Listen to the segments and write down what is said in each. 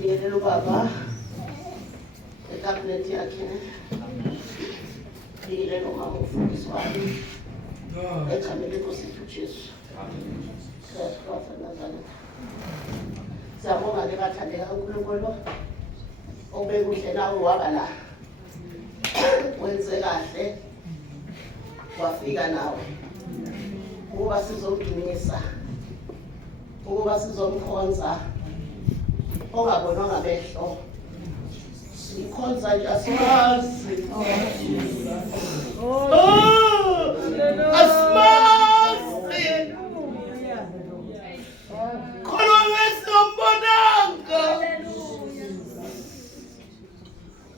Ngiyele ubaba ekabinethi yakhe. Ngiyele nomama ufundisi wami. Echamele Nkosi Jesu. Siyabonga ke bathandeka uNkulunkulu obekuhle nawe waba la. Wenze kahle. Wafika nawe. Ukuba sizomdumisa. Ukuba sizomkhonza. Ongabonwa ngamehlo. Sikhonza nje asimazi. Asimazi. Khona ngesombonanga.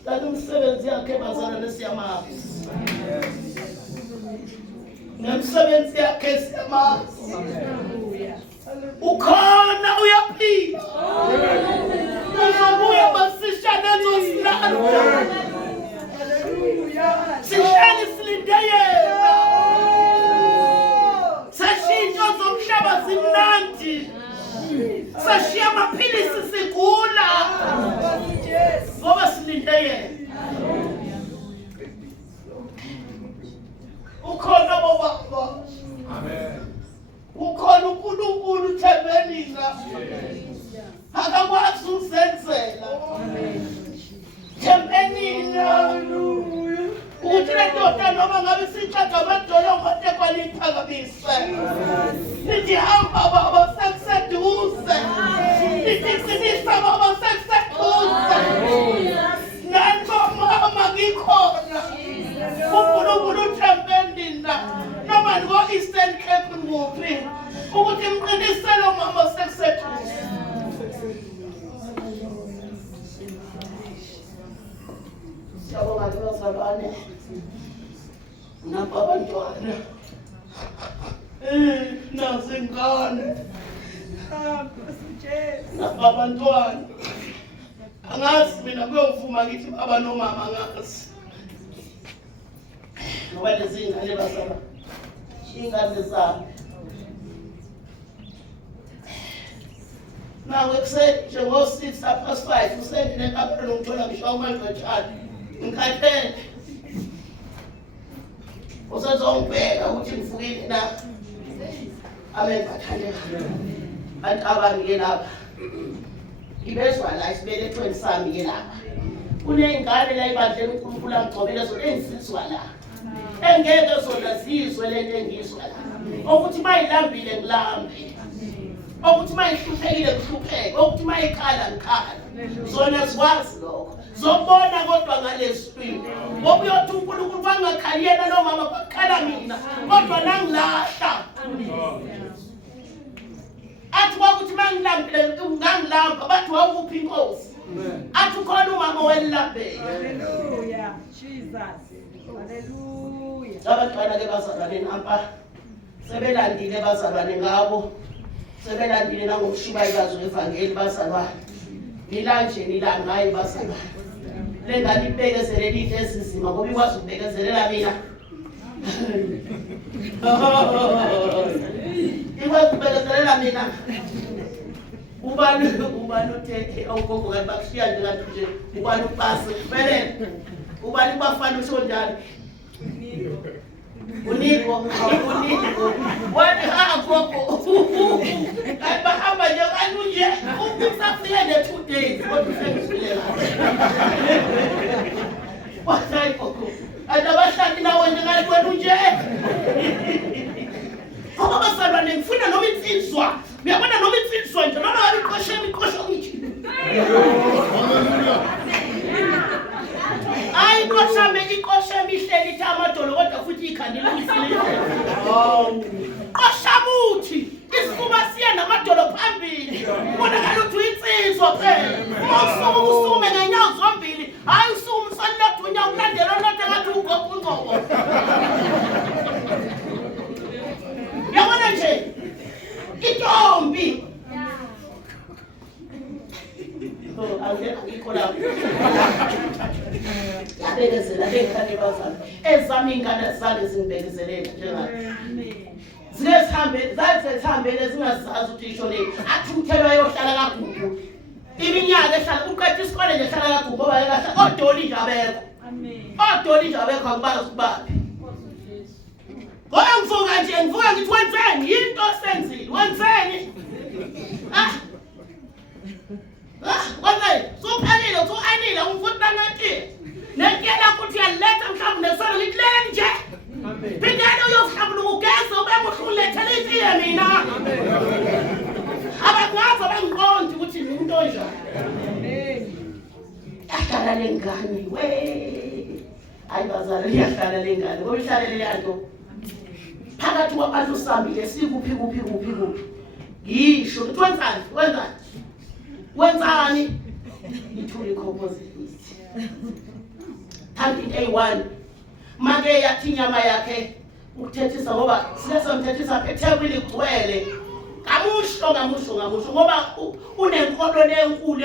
Kanti umsebenzi yakhe bazana nesiyamazi. Nemsebenzi yakhe siyamazi. Ukhona uyaphila. Uzobuya basisha nezosilanda. Sihleli silinde yena. Sashintsho zomhlaba zimnandi. Sashiya amaphilisi sigula. Ngoba silinde yena. Ukhona baba. Amen. Ukhona uNkulunkulu Thembenina. Akakwazi usenzela. Thembenina. Uthi le ndoda noma ngabe sixaxa amadolo ngote kwaliphakamisa. Nithi hamba baba sekuseduze. Nithi qinisa baba sekuseduze. Nanko mama ngikhona. uNkulunkulu Thembenina. Noma ngo Eastern Cape nguphi. Ukuthi imqiniselo mama sekuseduze. Siyabonga bazalwane. Napa abantwana. Nazingane. Napa abantwana. Angazi mina kuyovuma ngithi baba nomama angazi. Ngoba lezi ngane bazalwane. Ingane zami. Nawe kuseni njengo 6:05 usendile enkapeni ngithola ngisho uMangcwetshana. Ngikhathele. Usazongibheka ukuthi ngivukile na. Amen bathandeka. Bantu abangike lapha. Ngibezwa la isibelethweni sami ke lapha. Kuneyingane la ibandleni uNkulunkulu angigcobele zona engisizwa la. Engeke zona zizwe lento engizwa la. Ukuthi mayilambile ngilambe. Ukuthi mayihluphekile ngihlupheke. Ukuthi mayikhala ngikhala. Zona sikwazi lokho. Zobona kodwa ngalesipini. Ngoba uyothi uNkulunkulu wangakhali yena nomama bakhala mina. Kodwa nangilahla. Athi ukuthi mangilambile ngangilamba bathi wawuphi inkosi. Athi khona umama welilambele. Hallelujah. Jesus. Hallelujah. Abantwana ke bazalwane nampa sebelandile bazalwane ngabo. Sebelandile nangomshumayikazi wevangeli bazalwane. Nilanje nilangayi bazalwane. Lengane ibekezelele into ezizima ngoba ikwazi ukubekezelela mina. Ikwazi ukubekezelela mina. Ubani uthe awugogo kanti bakushiya nje kanti nje ubani upase kufanele. Ubani bafana usonjani. Uniko. Wathi gogo. Kanti bahamba nje kanti nje ukusafika ne 2 days kodwa usengisile la. Wathi gogo. Adabahlali nawe nje kanti wena nje. Ngoba bazalwane ngifuna noma insizwa. Ngiyabona noma insizwa nje noma ngabe iqoshe ngithi. Hayi iqosha mihleli ithi amadolo kodwa futhi ikhandi langisile. Qosha muthi isifuba siya namadolo phambili. Ubonakala ukuthi uyinsizwa phela. Usukume ngenyawo zombili. Hayi usukume usalilodwa unyawo ulandela lonke ngathi ugogo unqobo. Yabona nje intombi. Angeke ngikhola. Abekezela lekhane bazana. Ezami ingane zale zingibekezelela njengathi. Zike sihambe lezingazazi ukuthi isho le. Athi umthelo ayohlala kaGugu. Iminyaka ngehlala uqedwe isikole nje hlala kaGumbo ngoba yekahle odoli nje abekho. Amen. Odoli nje abekho angibazi ubaphi. Ngoba ngivuka ngithi wenzeni into senzile wenzeni. Wenzeni suphelile usuanile umfuthi ngathi nekela ukuthi yaletha mhlawumbe nesolo ngikulela nje. Amen. Phindela uyohlabula ugeze ube muhlulethela itiye mina. Amen. Abangazi abangiqondi ukuthi umuntu onjani. Amen. Yahlala lengane we. Ayibazali liyahlala lengane ngoba ihlalele yanto. Phakathi kwabantu sambile sikuphi. Ngisho wenzani? Ithule composite. Kanti A1 make yathi inyama yakhe ukuthethisa ngoba siyasemthethisa eThekwini igcwele. Ngamusho ngoba unenkolo enkulu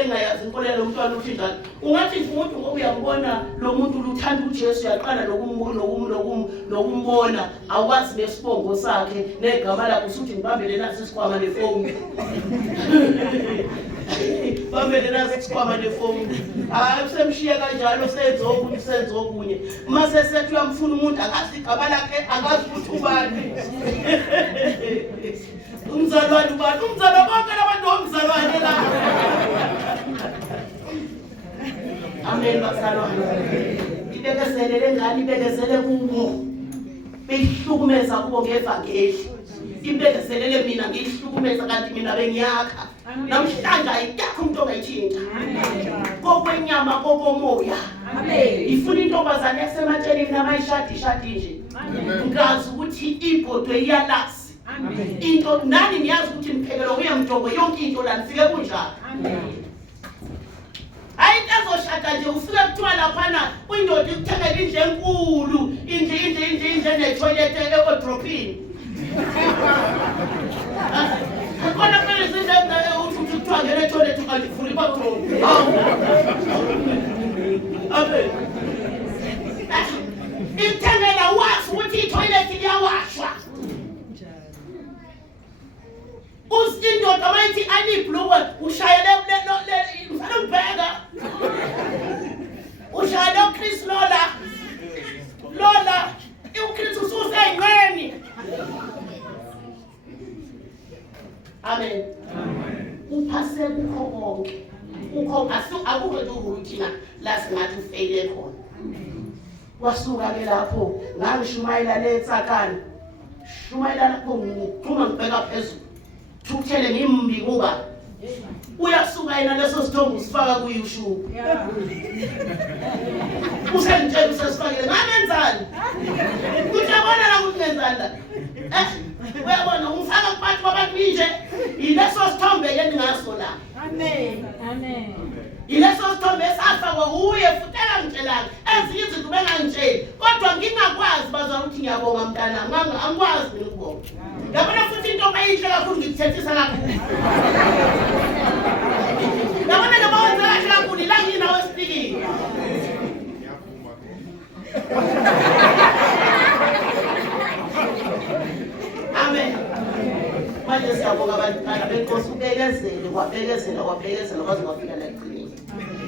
engayazi inkolelo umntwana uthi njalo. Ungathi umuntu ngoba uyambona lo muntu luthanda uJesu yaqala nokumbona awazi nesibongo sakhe negama lakhe usuthi ngibambele nasi isikhwama nefoni. Bambele nasi isikhwama nefoni. Usemshiye kanjalo senze okunye. Mase sethi uyamfuna umuntu akazi igama lakhe akazi ukuthi ubani. Umzalwane ubani? Umzalwa bonke labantu omzalwane la. Amen bazalwane. Ibekezele lengane ibekezele kubo. Beyihlukumeza kubo ngevangeli. Ibekezelele mina ngiyihlukumeza kanti mina bengiyakha. Namhlanje ayikho umuntu ongayithinta. Kokwenyama kokomoya. Amen. Ifuna intombazane yasematsheni mina mayishadi nje. Ngazi ukuthi ibhodwe iyalasi. Into nani niyazi ukuthi imphekelo uyamjongo yonke into la nifike kunjani. Ayinto ezoshada nje ufike kuthiwa laphana uyindoda ikuthengela indle enkulu indle netoilet ekodropini. Khona phela izindlela uthi kuthiwa ngene etoilet kanti ufuna ibathroom. Amen. Ithengela wazi ukuthi itoilet iyawashwa. Usindoda mayithi anibhluwe ushayele ngifana ngibheka. Ushayele uChris Lola. uChris usuzengqeni. Amen. Uphase kukho konke. Akukho nje uruthina la singathi ufaile khona. Wasuka ke lapho ngangishumayela letsakani. Shumayela lapho ngithuma ngibheka phezulu. Thuthele ngimbi kuba uyasuka yena leso sithombe usifaka kuYouTube. Usengitshela usesifakile ngamenzani? Kujabona la ukuthi ngenzani la. Uyabona umfaka kubantu abantu nje ileso sithombe endingaso la. Amen. Ileso sithombe esafakwa uye futhi engangitshelanga ezinye izinto bengangitsheli kodwa ngingakwazi bazwa ukuthi ngiyabonga mntana angikwazi mina ukubonga. Yabona futhi into ayinhle kakhulu ngikuthethisa kakhulu. Yabona noma wenza kahle kakhulu la nginawe speaking. Amen. Manje siyabonga abantwana benkosi ubekezele kwabekezela kwaze kwafika la ekugcineni.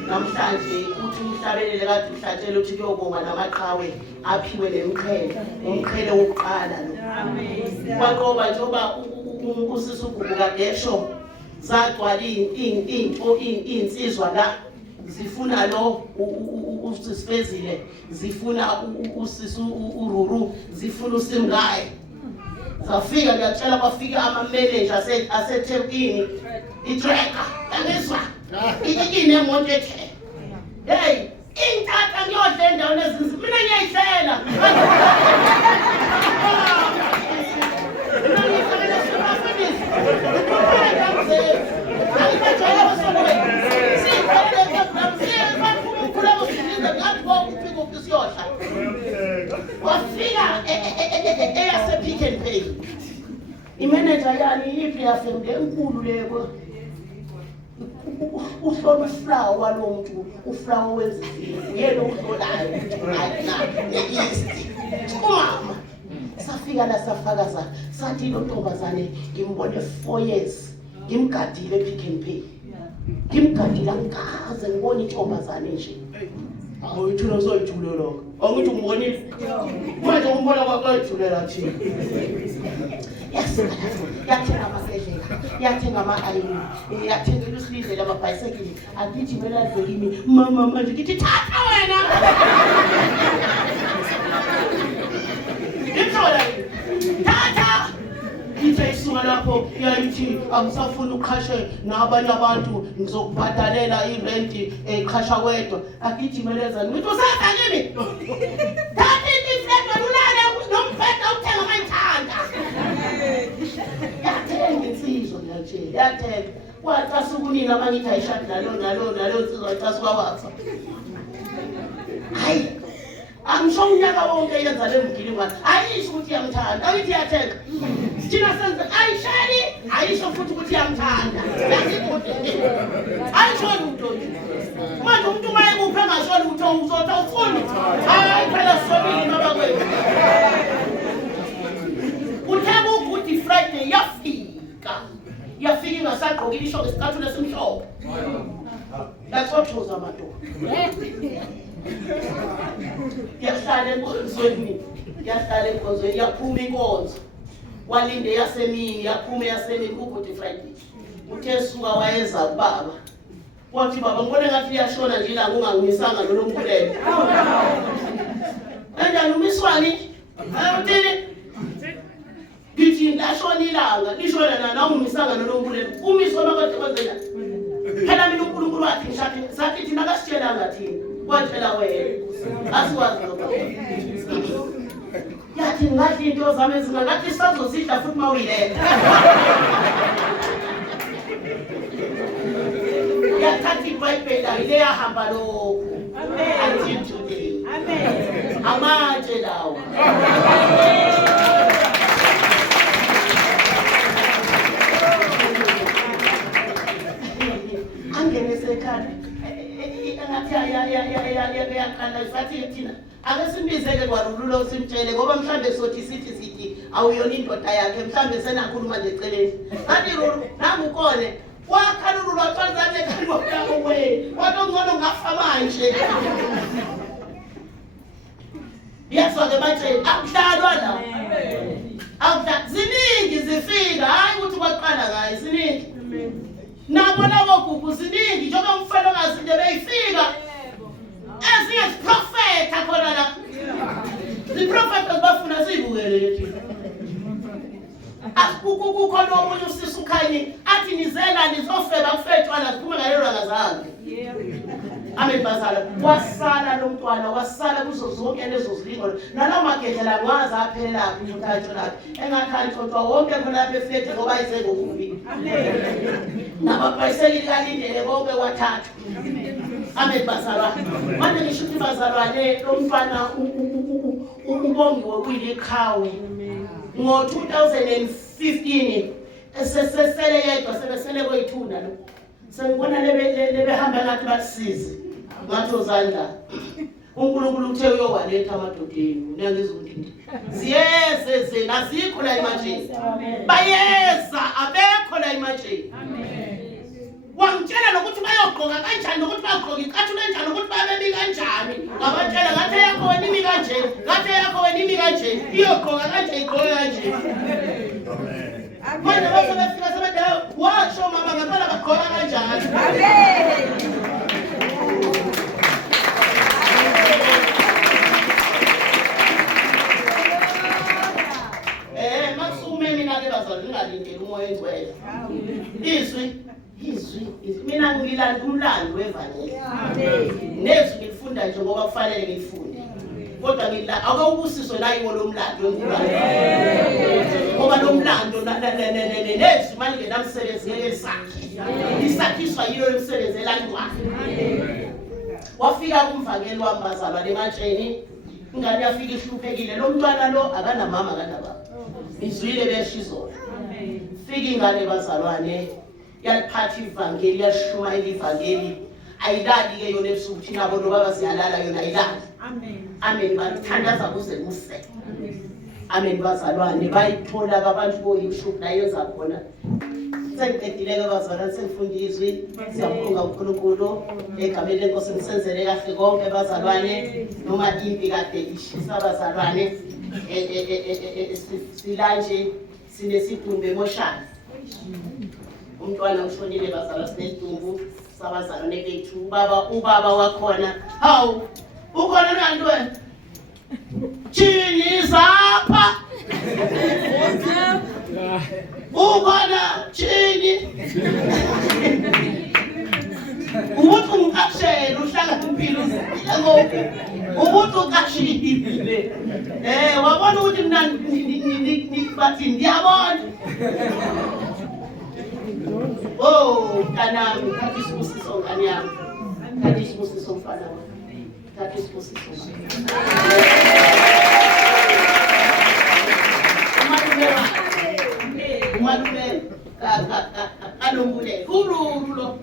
Namhlanje uthi umhlabelele kade uhlatshela ukuthi kuyobonga namaqhawe aphiwe lemqhele umqhele wokuqala lo. Amen. Kwaqoba njengoba usisi uGubuka desho zagcwala insizwa la zifuna lo usisifezile zifuna usisi uRuru zifuna uSimgaye. Zafika ngiyatshela kwafika ama-manager aseThekwini itracker angizwa inemoto ethe hey intaka ngiyodla endaweni ezinzi mina ngiyayihlela wafika Pick n Pay. Imanager yani iphi yasemde enkulu leko. Uhlola uflower walomuntu, uflower wezifini. Uyena uhlolayo. Mama. Safika la safakaza. Sathi lo ntombazane ngimbone 4 years. Ngimgadile Pick n Pay. Kanti la ngikaze ngibona intombazane nje. Awuyithula usoyithule lokho. Awukuthi umbonile. Manje umbona kwakwethulela thina. Yathenga amafedlela, yathenga ama-ayini, yathengela usilindlela amabhayisekili. Agijimela livekimi, mama manje ngithi thatha wena. Ngithola thatha. Ithe isuka lapho yayithi angisafuni uqhashe nabanye abantu ngizokubhadalela irenti eqhasha wedwa. Agijimeleza ngithi usenza yini? Thatha ifleto ulale nombheda uthenga amayithanda. Yathenga insizwa nje yathenga. Wathi ukunina mangithi ayishadi nalo insizwa icasuka wafa. Hayi angisho unyaka wonke yenza le mgilingwane ayisho ukuthi iyamthanda ayithi yathenga thina senze ayishali ayisho futhi ukuthi iyamthanda ayisho lutho manje umuntu mayekuphe engasho lutho uzothi awufuni hayi phela sobili mama kwethu utheka ukuthi Friday yafika ingasagqokile isho ngesikhathi lesimhlophe yaxothoza amadoda yahlala enkonzweni yaphuma inkonzo walinde yasemini yaphuma yasemini ku-Good Friday uthe suka wayeza kubaba wathi baba ngibone ngathi iyashona nje la ungangimisanga nolomkhulelo kanjani umiswani ayuthini ngithi lashona ilanga lishona na ungimisanga nolomkhulelo umiswa makade kwenzela phela mina uNkulunkulu wathi ngishade sathi thina akasitshelanga thina watshela wena asikwazi lokho yathi ngathi into zami ezingathi sizozidla futhi mawuyiletha yathatha iBhayibheli ayile yahamba lokho until today amen amatshe lawo angene sekhaya yaqala ifathi thina ake simbizeke kwarululo simtshele ngoba mhlambe sothi sithi awuyona indoda yakhe mhlambe senakhuluma nje eceleni kanti rulu nami ukone wakhalulu lwaqazane kanqoqako we watongcono ngafa manje yasake batshela akudlalwa la akudla ziningi zifika hayi ukuthi kwaqala ngayo ziningi nabo labo gugu ziningi njengoba umfelokazi nje beyifika ezinye ziprofetha khona la ziprofetha bafuna siyibukele thina akukhona omunye usisi ukhanye athi nizela nizofeba kufetshwana ziphume ngalelo langazange amen bazala wasala lo mntwana wasala kuzo zonke lezo zilingo nalawo magedlela ngwazi aphelela laphi umthatho laphi engakhali kodwa wonke khona lapha efethe ngoba isengokubi nababhayisekili kalindele konke wathatha amen bazala manje ngisho ukuthi bazalwane lo mntwana ubongiwe kuyikhawe ngo-2015 esesele yedwa sebesele koyithuna lo sengibona lebehamba ngathi basisize ngathi ozandla uNkulunkulu uthe uyowaletha amadodeni nangizondindi ziyeze nazikho la imajini bayeza abekho la imajini wangitshela nokuthi bayogqoka kanjani nokuthi bagqoka icathulo kanjani nokuthi babemi kanjani ngabatshela ngathi yakho wena imi kanje ngathi yakho wena imi kanje iyogqoka kanje igqoke kanje manje base befika sebedala washo mama ngempela bagqoka kanjani masume mina ke bazali ngingalindeli umoya engcwele izwi mina ngilanda umlando wevangeli nezwi ngilifunda nje ngoba kufanele ngilifunde kodwa ngila akawubusiswe la yiwo lo mlando wenkulunkulu ngoba lo mlando nezwi manje ngenamsebenzi ngeke isakhiswa yilo umsebenzi elandwayo wafika kumvangeli wambazalwa lematsheni ingane yafika ihluphekile lo mntwana lo akanamama akanababa izwile beshizona fika ingane bazalwane yaliphatha ivangeli yashumayela ivangeli ayilali ke yona ebusuku thina bona baba siyalala yona ayilali amen bathandaza kuze kuse amen bazalwane bayithola abantu boyishuku nayo zakhona Sengiqedile-ke bazalwane sengifunda izwi. Siyabonga uNkulunkulu egameni lenkosi nisenzele kahle konke bazalwane noma impi kade ishisa bazalwane silanje sinesidumbu emoshana. Umntwana ushonile bazalwane sinesidumbu sabazalwane bethu ubaba wakhona hawu ukhona kanti wena chini zapha ukhona chini umuntu ungaqashela uhlala impilo ngoku umuntu uqashile wabona ukuthi mina bathi ngiyabona oh kanami kathi sibusiso ngani yami kathi sibusiso mfana wami kathi sibusiso umalume anombule ururu lo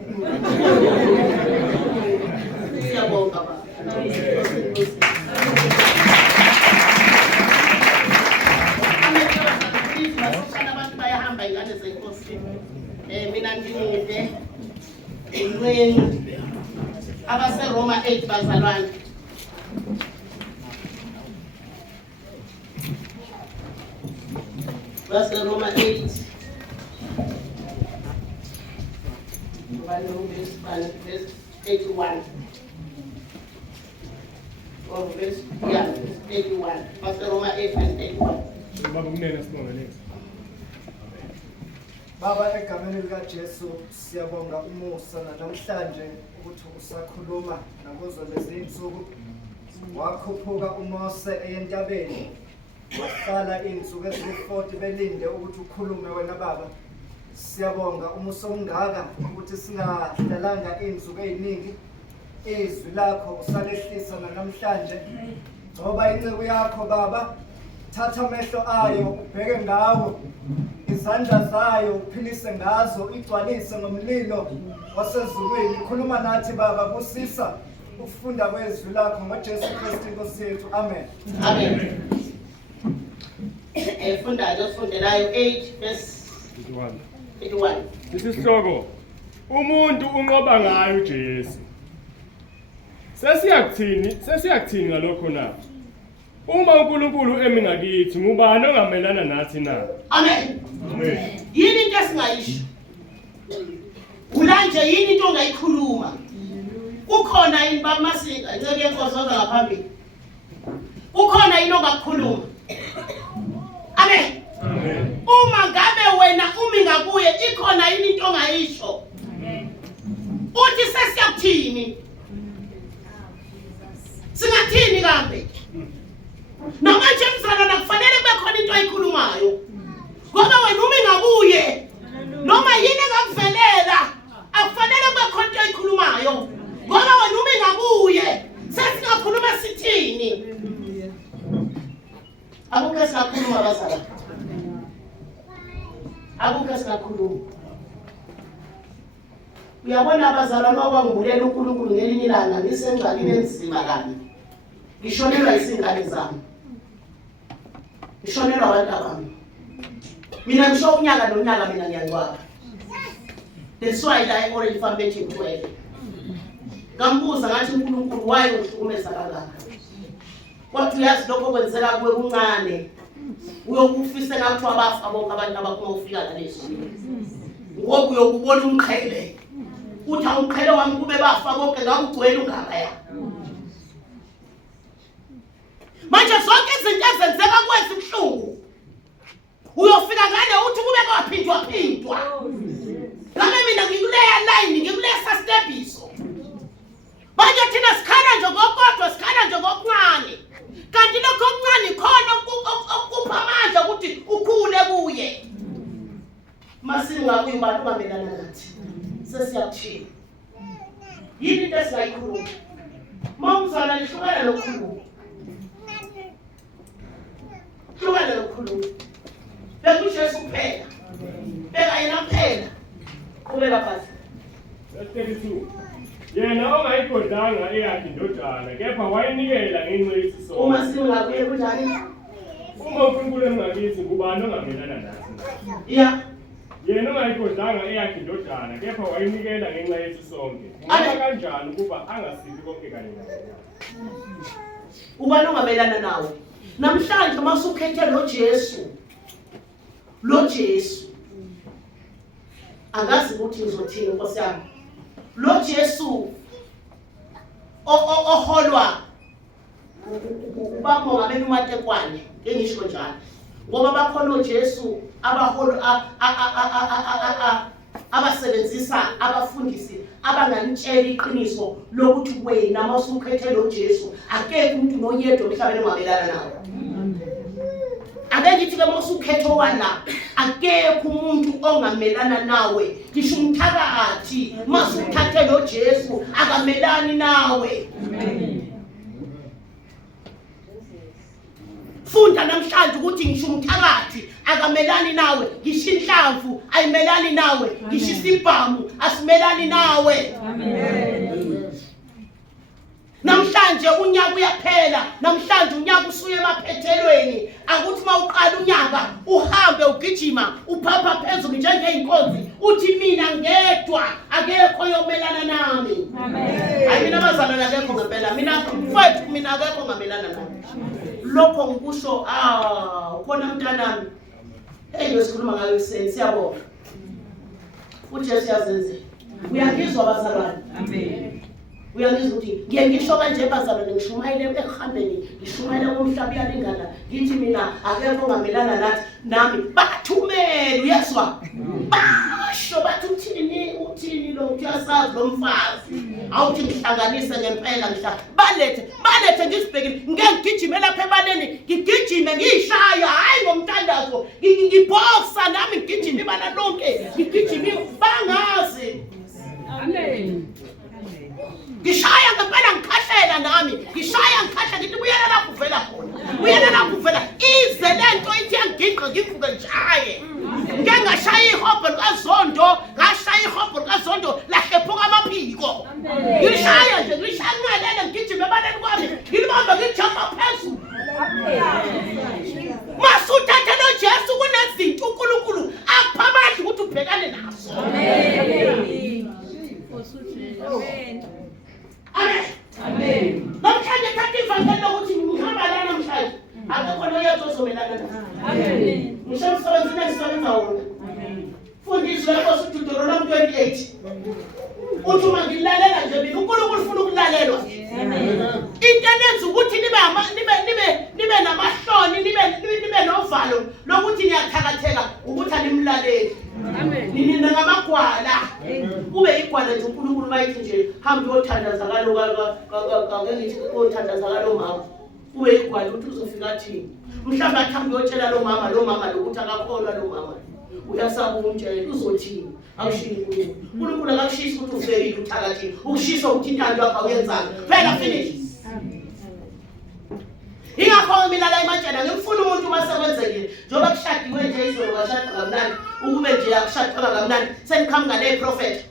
siyabonga baba abantu bayahamba ingane zenkosi mina ngimude ulweni abaseRoma 8 bazalwane baseRoma 8 verse 81 or verse 81 baseRoma 8 verse 81 Baba kunena sibonga next. Baba egameni likaJesu siyabonga umusa namhlanje ukuthi usakhuluma nakuzo lezi insuku wakhuphuka uMose entabeni wahlala insuku ezi40 belinde ukuthi ukhulume wena baba siyabonga umusa omngaka ukuthi singahlalanga insuku eziningi izwi lakho usalehlisa namhlanje ngoba inceku yakho baba thatha amehlo ayo ubheke ngawo izandla zayo uphilise ngazo igcwalise ngomlilo wasezulwini khuluma nathi baba kusisa ukufunda kwezwi lakho ngoJesu Kristu Inkosi yethu amen amen fundelayo 8 verse 81 Isihloko umuntu unqoba ngayo uJesu. Sesiyakuthini ngalokho na? Uma uNkulunkulu emi ngakithi ngubani ongamelana nathi na? Amen. Amen. Yini into esingayisho? Ulanje yini into ongayikhuluma? Ukhona yini bamasinga nceke yenkozoza ngaphambili? Ukhona yini ongakukhuluma? Amen. Amen. Uma ngabe wena umi ngakuye ikhona yini into ongayisho? Amen. Uthi sesiyakuthini? Singathini kambe? Noma nje mzalwana kufanele kube khona into ayikhulumayo. Ngoba wena umi ngakuye. Noma yini engakuvelela, akufanele kube khona into ayikhulumayo. Ngoba wena umi ngakuye. Sesingakhuluma sithini? Akukho singakhuluma bazala. Akukho singakhuluma. Uyabona abazalwana abangulela uNkulunkulu ngelinye ilanga ngisengxakini enzima kabi. Ngishonelwa isingane zami. Ngishonelwa abantu abami. Mina ngisho unyaka nonyaka mina ngiyangcwaba. That's why I already foundation 12. Ngambuza ngathi uNkulunkulu waye uhlukumeza kangaka. Kodwa uyazi lokho kwenzeka kuwe kuncane. Uyokufisa ngathi abafa bonke abantu abakhona ufika nalesi. Ngoku uyokubona umqhele. Uthi umqhele wami kube bafa bonke ngakugcwele ungaka ya. Manje zonke izinto ezenzeka kwethu kuhlungu. Uyofika ngane uthi kube kwaphindwa. Ngabe mina ngikuleya line ngikuleya stepiso. Manje thina sikhala nje ngokodwa sikhala nje ngokuncane. Kanti lokho okuncane khona okupha amandla ukuthi ukhule kuye. Masingakuyi abantu bamelana nathi. Sesiyakuthina. Yini into esiyikhuluma? Mawuzana lihlukana lokukhuluma. Hlukana lokukhuluma. BekuJesu kuphela. Beka yena kuphela. Kubeka phansi. 32. Yena ongayigodanga eyakhe indodana kepha wayinikela ngenxa yesisono. Uma singakuye kunjani? Uma uNkulunkulu engakithi ngubani ongamelana nathi? Yeah. yena ungayigodlanga eyakhe indodana kepha wayinikela ngenxa yethu sonke. Ngoba kanjani ukuba angasizi konke kanye naye? Ubani ongamelana nawe? Namhlanje masukhethe lo Jesu. Angazi ukuthi ngizothini Nkosi yami. Lo Jesu oholwa ubapho ngabeni umatekwane engisho njalo. Ngoba bakhona uJesu abaholwa abasebenzisa abafundisi abanganitshela iqiniso lokuthi wena masukhethe lo Jesu akekho umuntu noyedwa emhlabeni ongamelana nawe. Ake ngithi ke masukhethe wala akekho umuntu ongamelana nawe. Ngisho umthakathi masukhethe lo Jesu akamelani nawe. Funda namhlanje ukuthi ngisho umthakathi akamelani nawe, ngisho inhlamvu ayimelani nawe, ngisho isibhamu asimelani nawe. Amen. Namhlanje unyaka uyaphela, namhlanje unyaka usuye emaphethelweni. Akuthi mawuqala unyaka uhambe ugijima uphapha phezulu njengeinkosi uthi mina ngedwa akekho yomelana nami. Amen. Hayi mina bazalwane akekho ngempela, mina mfowethu mina akekho ngamelana nami. Lokho ngikusho khona mntanami ngesikhuluma ngayo iseni siyabonga uJesu yazenzela. Uyangizwa bazalwane? Amen. Uyangizwa ukuthi ngisho kanje bazalwane ngishumayele ehambeni ngishumayele umhlaba uyalingana ngithi mina akekho ongamelana nami bathumela uyezwa basho bathi uthini lo uyasazi lo mfazi awuthi ngihlanganise ngempela balethe ngisibhekile ngengigijime lapha ebaleni ngigijime ngishaya hayi ngomthandazo ngiboksa nami ngigijime ibala lonke ngigijime bangazi. Amen. Ngishaya ngempela ngikhahlela nami ngishaya ngikhahla ngithi buyela lapho uvela ize lento ithi yangigiqa ngivuke ngishaye ngengashaya ihobho likaZondo lahlephuka amaphiko ngishaya nje ngishangalele ngigijime ebaleni kwami ngilibamba ngijumpa phezulu. Masuthathe lo Jesu kunezinto uNkulunkulu akupha amandla ukuthi ubhekane nazo. Amen. Amen. Namhlanje thatha ivangeli lokuthi ngihamba la namhlanje akekho noyedwa ozomelana nazo. Amen. Ngisho umsebenzini engisebenza wona. Fundiswa eNkosi Deuteronomy 28. Uthi uma ngilalela nje mina uNkulunkulu ufuna ukulalelwa. Amen. Into enenza ukuthi nibe namahloni nibe novalo lokuthi niyathakatheka ukuthi animlaleli. Amen. Nina ngamagwala. Kube igwala nje uNkulunkulu mayithi nje hamba uyothandaza ngithi uyothandaza lo mama. Kube igwala ukuthi uzofika thini. Mhlawumbe athi uyotshela lo mama lokuthi akakholwa lo mama. Uyasaba umtshela uzothini awushiyi uNkulunkulu akakushisa ukuthi uvelile uthakathini ukushisa ukuthi intando yakho awuyenzanga phela finish. Ingakho mina la imajana ngifuna umuntu masekwenzekile njoba kushadiwe nje izolo kashada kamnandi ukube nje akushadwa kamnandi senikhamba ngale prophet.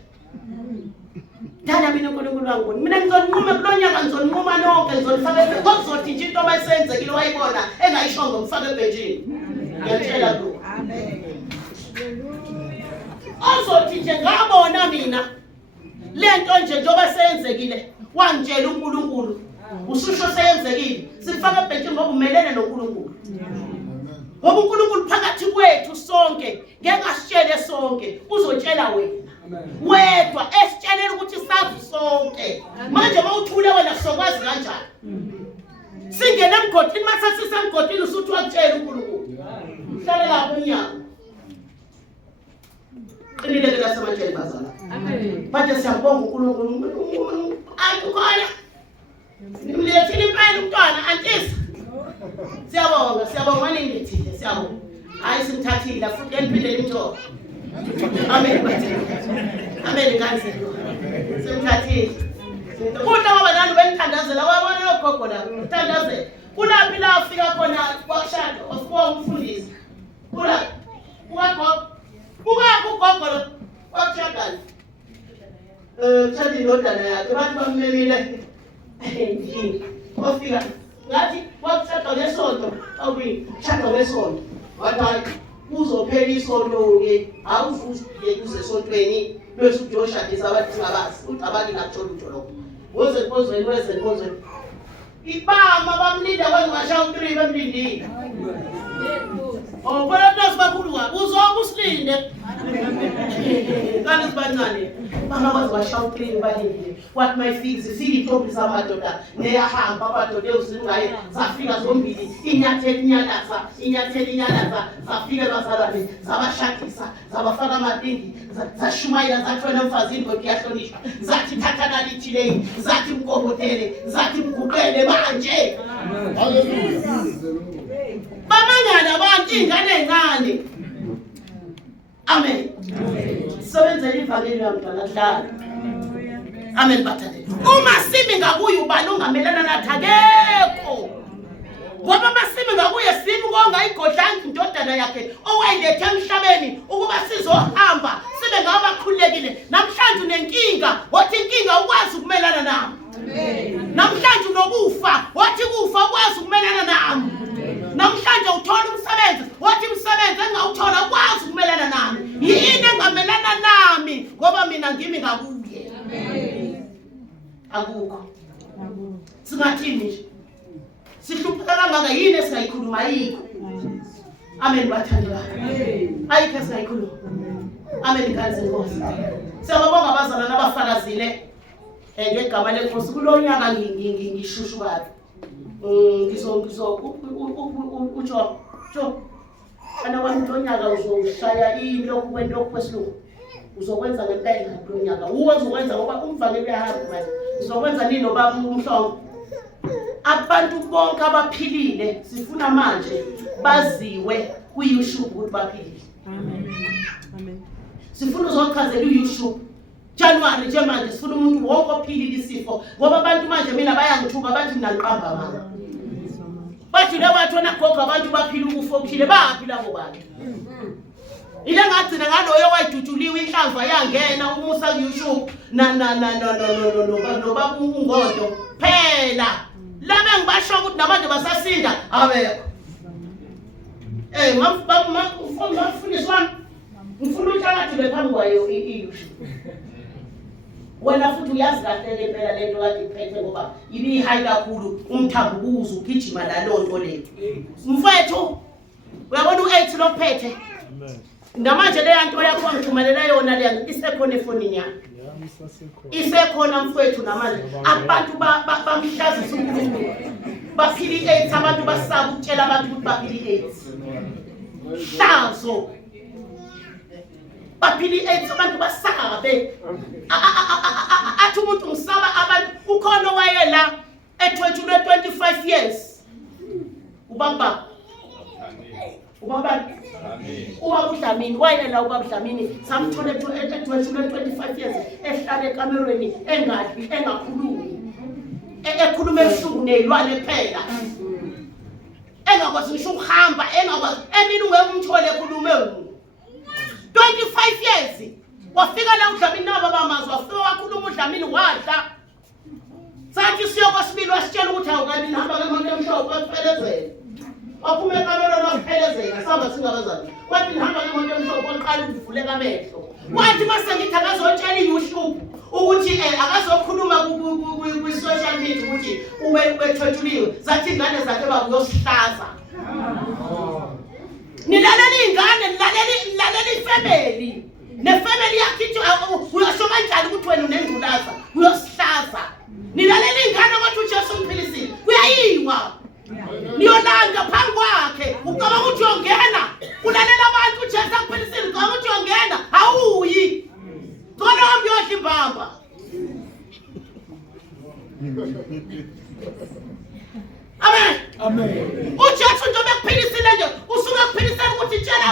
Dada mina uNkulunkulu wangibona mina ngizonquma kulonyaka ngizonquma nonke ngizonifaka ngokuzothi nje into mayisenzekile wayibona engayishongo ngifake ebhenjini. Ngiyatshela lo. Amen. Ozothi nje ngabona mina lento nje njoba seyenzekile wangitshela uNkulunkulu ususho seyenzekile sifaka ebhenjini ngoba umelene noNkulunkulu. Ngoba uNkulunkulu phakathi kwethu sonke ngeke asitshele sonke uzotshela wena wedwa esitshelela ukuthi sazi sonke. Manje mawuthule wena sokwazi kanjani singena emgodini masasisa emgodini usuthi wakutshela uNkulunkulu uhlale lapho unyawo qinile ke lasematsheni bazala. Amen. Manje siyabonga uNkulunkulu akukhona nimlethile impela umntwana antisa siyabonga ningithile siyabonga hayi simthathile futhi eliphile limthola. Amen bathi amen kanze simthathile kodwa ngoba nani benithandazela wabona logogo la uthandazela kulaphi la afika khona kwashado ofika umfundisi kula ugogo lo wakushadana chathi indodana yakhe bathi bamemile ofika ngathi wakushada ngesonto awuyi shada ngesonto wathi uzophela isonto-ke awuzuye kuze esontweni bese uyoshadisa abantu singabazi ucabani nakuthola utho lokho wezenkozweni ibama bamlinda kwazibashaya u-3 bemlindile phela nasi bakhulu kabi uzobe usilinde kanti sibancane bangakwazi bashaya u-3 balindile wathi mayifike zifike intombi zamadoda neyahamba amadoda ezingaye zafika zombili inyathela inyalaza zafike bazalwane zabashadisa zabafaka amatingi zashumayela zathi wena mfazi indoda iyahlonishwa zathi thathana lithi leyi zathi mkokotele zathi mguqele manje bamangala abantu ingane encane amen sebenzele ivangeli yamntwana hlala amen bathandeni uma simi ngakuye ubani ongamelana nathi akekho ngoba masimi ngakuye simi kongayigodlanga indodana yakhe owayilethe emhlabeni ukuba sizohamba sibe ngabakhululekile namhlanje unenkinga wathi inkinga ukwazi ukumelana nami namhlanje unokufa wathi kufa ukwazi ukumelana nami namhlanje uthola umsebenzi wathi umsebenzi engawuthola ukwazi ukumelana nami yini engamelana nami ngoba mina ngimi ngakuye akukho singathini nje sihlupheka kangaka yini esingayikhuluma yikho amen bathandekayo ayikho esingayikhuluma amen kanzi inkosi siyababonga abazalwane abafakazile ngegama lenkosi kulonyaka ngishushu kabi utsho ana kwami lonyaka uzoshaya ilokhu kwento kwesilungu uzokwenza ngempela lonyaka uzokwenza ngoba umvangeli uyahamba manje uzokwenza nini nobaba umhlongo abantu bonke abaphilile sifuna manje baziwe ku-YouTube ukuthi baphilile amen sifuna uzochazela u-YouTube January nje manje sifuna umuntu wonke ophilile isifo ngoba abantu manje mina bayangithuka bathi mina ngiqamba mama bathi lewathi wona gogo abantu baphila ukufa okuphile baphila labo bantu ile ngagcina ngaloyo wayiduduliwe inhlanzwa yangena umusa ku-YouTube no ungondo phela labe ngibasho ukuthi namanje basasinda abekho mafundisi wami ngifuna uhlangane phambi kwayo i-YouTube wena futhi uyazi kahle impela lento kade iphethe ngoba ibihayi kakhulu umthambo ubuza ugijima lalonto leyo mfethu uyabona u8 lokuphethe namanje le yanto yakho ngithumelela yona le isekhona efonini yakho isekhona mfethu namanje abantu bamhlazisa uNkulunkulu baphili i-AIDS abantu basaba ukutshela abantu ukuthi baphili i-AIDS hlazo baphili i-AIDS abantu basabe athi umuntu ngisaba abantu ukhona wayela ethwethule 25 years ubaba uBabudlamini wayela uBabudlamini samthola ethwethule 25 years ehlala ekamerweni engadli engakhulumi ekhuluma ebuhlungu nezilwane phela engakwazi ngisho ukuhamba engakwazi emini ungeke ekhulume 25 years wafika la uDlamini nabo bamazwi wafika wakhuluma uDlamini wadla sathi siyokwasibili wasitshela ukuthi awukani hamba ngemoto emhlophe kuphelezela waphuma ekamero lokuphelezela samba singabazali kwathi nihamba ngemoto emhlophe oqala ukuvuleka amehlo kwathi mase ngithi akazotshela i-YouTube ukuthi akazokhuluma ku-social media ukuthi ubethwethuliwe zathi ingane zakhe bakuyosihlaza nilalela iy'ngane nilalela ifemeli nefemeli yakhe ithi uyasho kanjani ukuthi wena unengculaza uyosihlaza nilalela iy'ngane ukuthi uJesu umphilisile kuyayiwa niyolanda phambi kwakhe ucaba ukuthi uyongena ulalela abantu uJesu akuphilisile ucaba ukuthi uyongena awuyi khona hambe uyodla imbamba amen uJesu njengoba ekuphilisile nje usuke ekuphilisela ukuthi tshela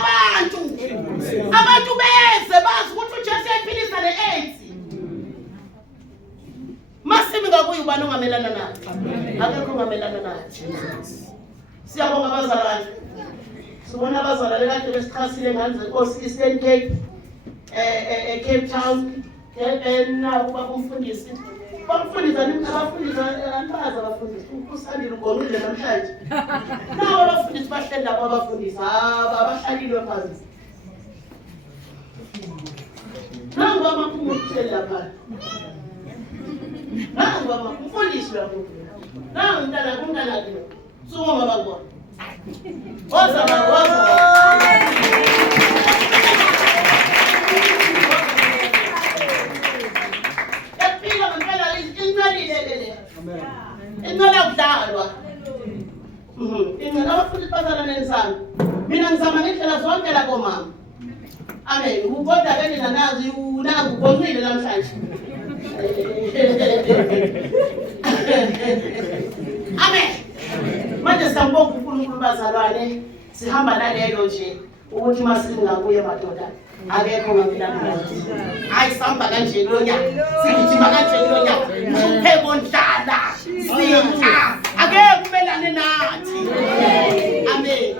abantu beze bazi ukuthi uJesu uyayiphilisa le-AIDS masimi ngakuye ubani ongamelana nathi akekho ongamelana nathi siyabonga abazalwane sibona abazalwane kade besichasile ngane zenkosi Eastern Cape Cape Town Nabo bakumfundisi. Bamfundisa nini abafundisa anbaza abafundisi. Usandile ugongile namhlanje. Nawo abafundisi bahleli lapha abafundisa abahlalile phansi. Nangu amaphumulo uhleli lapha. Nangu umfundisi lapho. Nangu umntana ke. Suka ngabakho. Woza. Ingala kudlalwa. Ingala abafundi bazana nensana. Mina ngizama ngendlela zonke la komama. Amen. Ukodwa ke nina nazi unangu konqile namhlanje. Amen. Manje sambonga uNkulunkulu bazalwane sihamba nalelo nje ukuthi masingabuye madoda akekho ngaphelana hayi samba kanje lonya sigijima kanje lonya upheko ndlala sitha akekho kumelane nathi amen